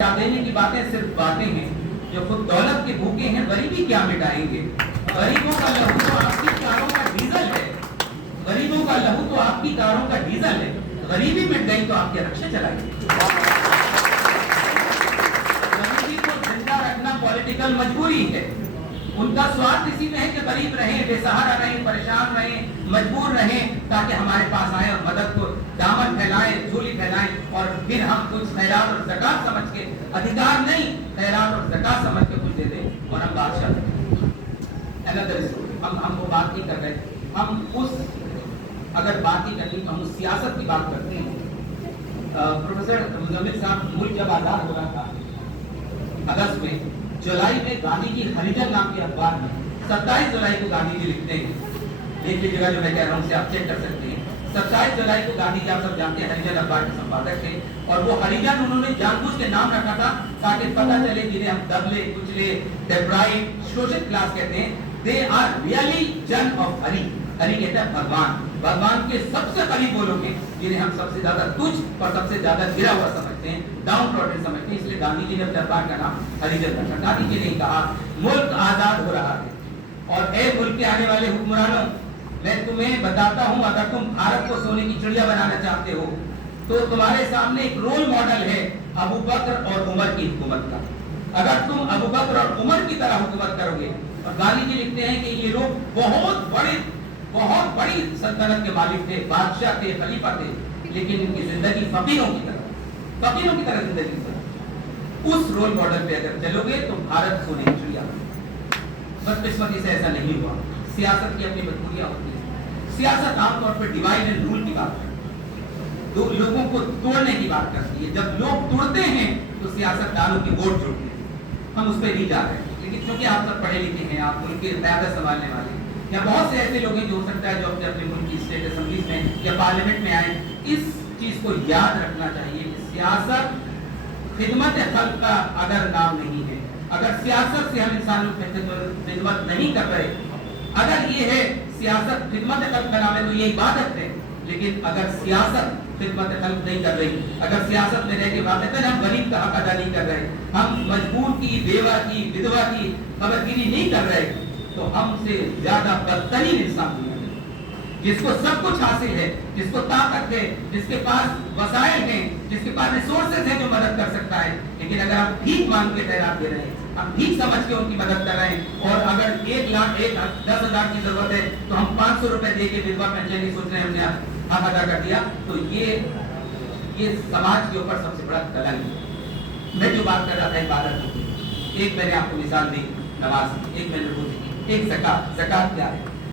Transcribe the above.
देने की बातें सिर्फ बातें हैं। जो खुद दौलत के भूखे हैं गरीबी क्या मिटाएंगे। गरीबों का लहू तो आपकी कारों का डीजल है। गरीबों का लहू तो आपकी कारों का डीजल है। गरीबी मिट गई तो आपके रक्षे चलाएंगे। गरीबी को जिंदा रखना पॉलिटिकल मजबूरी है। उनका स्वार्थ इसी में है कि गरीब रहें, बेसहारा रहें, परेशान रहें, मजबूर रहें, ताकि हमारे पास आए और मदद को दामन फैलाएं, झोली फैलाएं और फिर हम कुछ खैरात और ज़कात समझ के, अधिकार नहीं खैरात और ज़कात समझ के कुछ दे दें और हम बादशाह बनें। हम वो बात नहीं कर रहे। हम उस अगर बात ही करनी तो हम उस सियासत की बात करते हैं। प्रोफेसर मुजम्मिल साहब, मुल्क जब आज़ाद हो रहा था अगस्त में, जुलाई में गांधी जी हरिजन नाम के अखबार में 27 जुलाई को गांधी जी लिखते हैं। देख लीजिएगा जो मैं कह रहा हूँ, आप चेक कर सकते हैं। 27 जुलाई को गांधी जी, आप सब जानते हैं, हरिजन अखबार के संपादक थे और वो हरिजन उन्होंने जानबूझ के नाम रखा था ताकि पता चले जिन्हें हम दबले, कुचले, डेप्राइव्ड, शोषित क्लास कहते हैं, दे आर रियली जन ऑफ हरि। हरि कहता है भगवान। भगवान के सबसे करीब वो लोग हैं जिन्हें हम सबसे ज्यादा तुच्छ और सबसे ज्यादा गिरा हुआ समझते हैं, डाउन ट्रॉडन समझते हैं। इसलिए गांधी जी ने अपने अखबार का नाम हरिजन रखा। गांधी जी ने कहा मुल्क आजाद हो रहा है और ए मुल्क के आने वाले हुक्मरानों, मैं तुम्हें बताता हूं, अगर तुम भारत को सोने की चिड़िया बनाना चाहते हो तो तुम्हारे सामने एक रोल मॉडल है अबू बकर और उमर की हुकूमत का। अगर तुम अबू बकर और उमर की तरह हुकूमत करोगे, और गांधी जी लिखते हैं कि ये लोग बहुत बड़ी सल्तनत के मालिक थे, बादशाह थे, खलीफा थे, लेकिन इनकी जिंदगी फकीरों की तरह जिंदगी थी। उस रोल मॉडल पे अगर चलोगे तो भारत सोने की चिड़िया। बदकिस्मती से ऐसा नहीं हुआ। सियासत की अपनी मजबूरियां होती है। सियासत आमतौर पर डिवाइड एंड रूल की बात करती है, दो लोगों को तोड़ने की बात करती है। जब लोग तोड़ते हैं तो सियासतदानों की वोट जुड़ती है। हम उस पर नहीं जा रहे हैं, लेकिन क्योंकि आप सब पढ़े लिखे हैं, आप मुल्क की क़यादत संभालने वाले हैं, या बहुत से ऐसे लोग हैं जो हो सकता है जो अपने अपने मुल्क की स्टेट असेंबलीज में या पार्लियामेंट में आए, इस चीज को याद रखना चाहिए कि सियासत खिदमत खल्क का अगर नाम नहीं है, अगर सियासत से हम इंसानों की खिदमत नहीं कर रहे, अगर ये है सियासत खिदमत खल्क का नाम है तो ये इबादत है। लेकिन अगर सियासत खिदमत खल्क नहीं कर रही, अगर सियासत में रह के वाक़ई हम गरीब का हक अदा नहीं कर रहे, हम मजबूर की, बेवा की, विधवा की खबरगिरी नहीं कर रहे, तो हमसे ज्यादा बदतरीन इंसान दुनिया में, जिसको सब कुछ हासिल है, जिसको ताकत है, जिसके पास वसाइल हैं, जिसके पास रिसोर्सेज हैं जो मदद कर सकता है, लेकिन अगर आप भीख मांग के खैरात दे रहे हैं, हम भीख समझ के उनकी मदद कर रहे हैं, और अगर 1 लाख 10,000 की जरूरत है तो हम 500 रुपए दे के विधवा पेंशन नहीं सोच रहे हैं, हमने हक अदा कर दिया, तो ये समाज के ऊपर सबसे बड़ा कलंक है। मैं जो बात कर रहा था इबादत की, एक मैंने आपको मिसाल दी नमाज की, एक मैंने रोजे की, एक ज़कात। ज़कात क्या है?